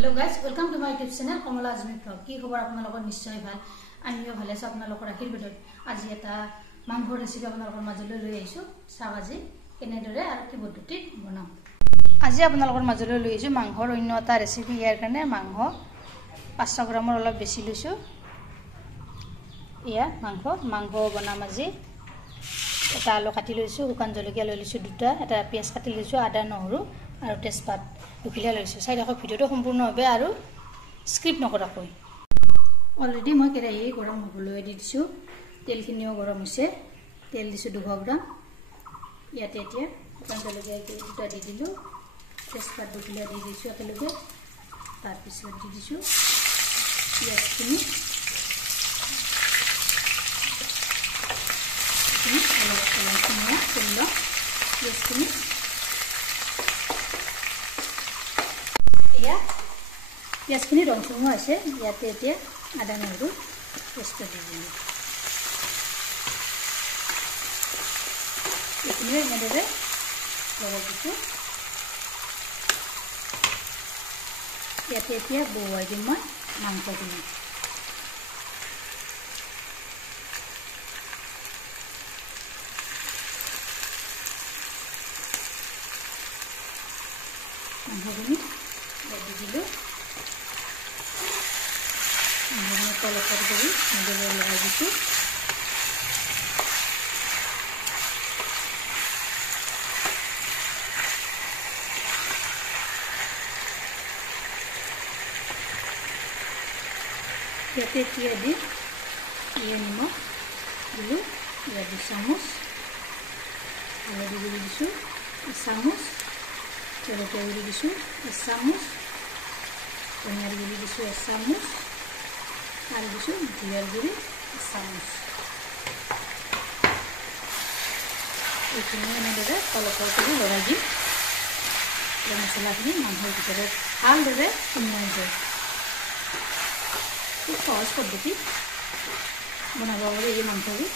Hello guys, welcome to my YouTube channel Kamala Azmi Vlog. কি খবৰ আপোনালোকৰ নিশ্চয় ভাল আমিও ভালে আছো আপোনালোকৰ আশীৰ্বাদত আজি এটা মাংসৰ ৰেচিপি আপোনালোকৰ মাজলৈ লৈ আহিছো সাবাজি কেনেদৰে আৰু কি পদ্ধতি বনাম আজি আপোনালোকৰ মাজলৈ লৈ আহিছো মাংসৰ অন্য এটা ৰেচিপি ইয়াৰ কাৰণে মাংস 500 গ্ৰামৰ অলপ বেছি লৈছো ইয়া মাংস বনাম আজি এটা আলু কাটি লৈছো শুকান জলকীয়া লৈ লৈছো দুটা এটা পিয়াজ কাটি লৈছো আদা নহৰু আৰু তেজপাত দুখিলা লৈছো চাই দেখো ভিডিওটো সম্পূৰ্ণ হবে আৰু স্ক্ৰিপ্ট নকৰাকৈ অলৰেডি মই কেৰাহী গৰম হ'বলৈ দি দিছো তেলখিনিও গৰম হৈছে তেল দিছো 200 গ্ৰাম ইয়াতে এতিয়া শুকান জলকীয়া দুটা দি দিলো তেজপাত দুখিলা দি দিছো একেলগে তাৰ পিছত দি দিছো পিয়াজখিনি পিয়াজখিনি ৰং চঙা আছে ইয়াতে এতিয়া আদা নহৰু পেষ্ট কৰি দিলো এইখিনি এনেদৰে লগাই দিছো ইয়াতে এতিয়া বহুৱাই দিম মই মাংসখিনি মাংসখিনি দি দিলো তলপৰ কৰি নিজে লগাই দিছো ইয়াতে এতিয়া দি নিমখ দিলো ইয়াত 2 চামুচ হালধি গুড়ি দিছো 1 চামুচ জলকীয়া গুড়ি দিছো 1 চামুচ ধনিয়াৰ গুড়ি দিছো 1 চামুচ আৰ দিছো জিৰাৰ গুঁড়ি 1 চামচ এইখিনি এনেদৰে তলপৰ কৰি লৰাই দিম মছলাখিনি মাংসৰ ভিতৰত ভালদৰে সোমাই যায় খুব সহজ পদ্ধতি বনাব পাৰি এই মাংসটো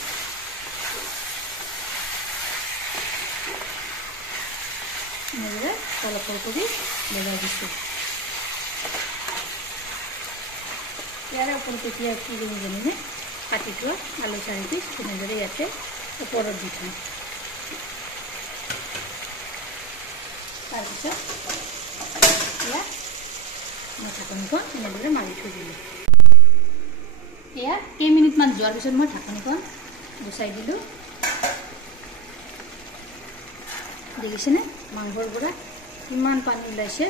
এনেদৰে তলপৰ কৰি লৰাই দিছো ইয়াৰ ওপৰত এতিয়া কি জানিনে কাটি থোৱা আলু 4 পিচ এনেদৰে ইয়াতে ওপৰত দি থম তাৰপিছত এতিয়া মই ঢাকনিখন এনেদৰে মাৰি থৈ দিলোঁ এয়া কেইমিনিটমান যোৱাৰ পিছত মই ঢাকনিখন গুচাই দিলোঁ দেখিছেনে মাংসৰ পৰা কিমান পানী ওলাইছে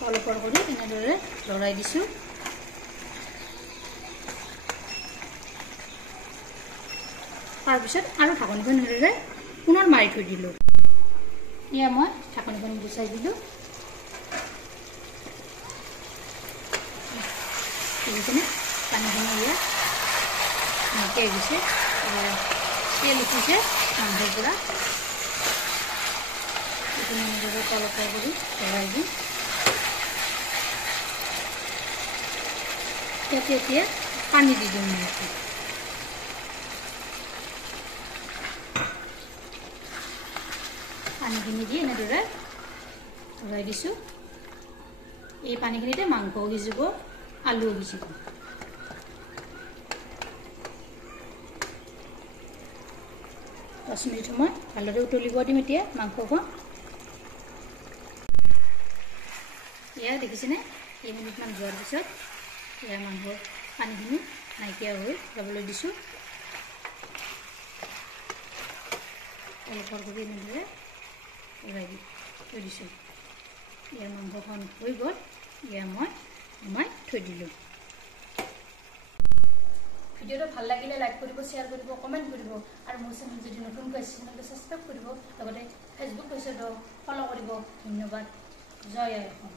তলপৰ কৰি এনেদৰে লৰাই দিছো তাৰপিছত আৰু ঢাকনিখন এনেদৰে পুনৰ মাৰি থৈ দিলো এয়া মই ঢাকনিখন গুচাই দিলো দেখিছেনে পানীখিনি এয়া নাইকিয়া হৈ গৈছে তেল উঠিছে মাংসৰ পৰা এইখিনি এনেদৰে তলপৰ কৰি লৰাই দিম ইয়াতে এতিয়া পানী দি দিম পানীখিনি দি এনেদৰে লৰাই দিছোঁ এই পানীখিনিতে মাংস সিজিব আলু সিজিব 10 মিনিট সময় ভালদৰে উতলিব দিম এতিয়া মাংসখন এয়া দেখিছেনে কেইমিনিটমান যোৱাৰ পিছত এয়া মাংসৰ পানীখিনি নাইকিয়া হৈ যাবলৈ দিছোঁ অলপৰ কৰি এনেদৰে লৰাই থৈ দিছোঁ এয়া মাংসখন হৈ গ'ল এয়া মই নমাই থৈ দিলোঁ ভিডিওটো ভাল লাগিলে লাইক কৰিব শ্বেয়াৰ কৰিব কমেণ্ট কৰিব আৰু মোৰ চেনেল যদি নতুনকৈ আছে চেনেলটো ছাবস্ক্ৰাইব কৰিব লগতে ফেচবুক পেজতো ফলো কৰিব ধন্যবাদ জয় আই অসম।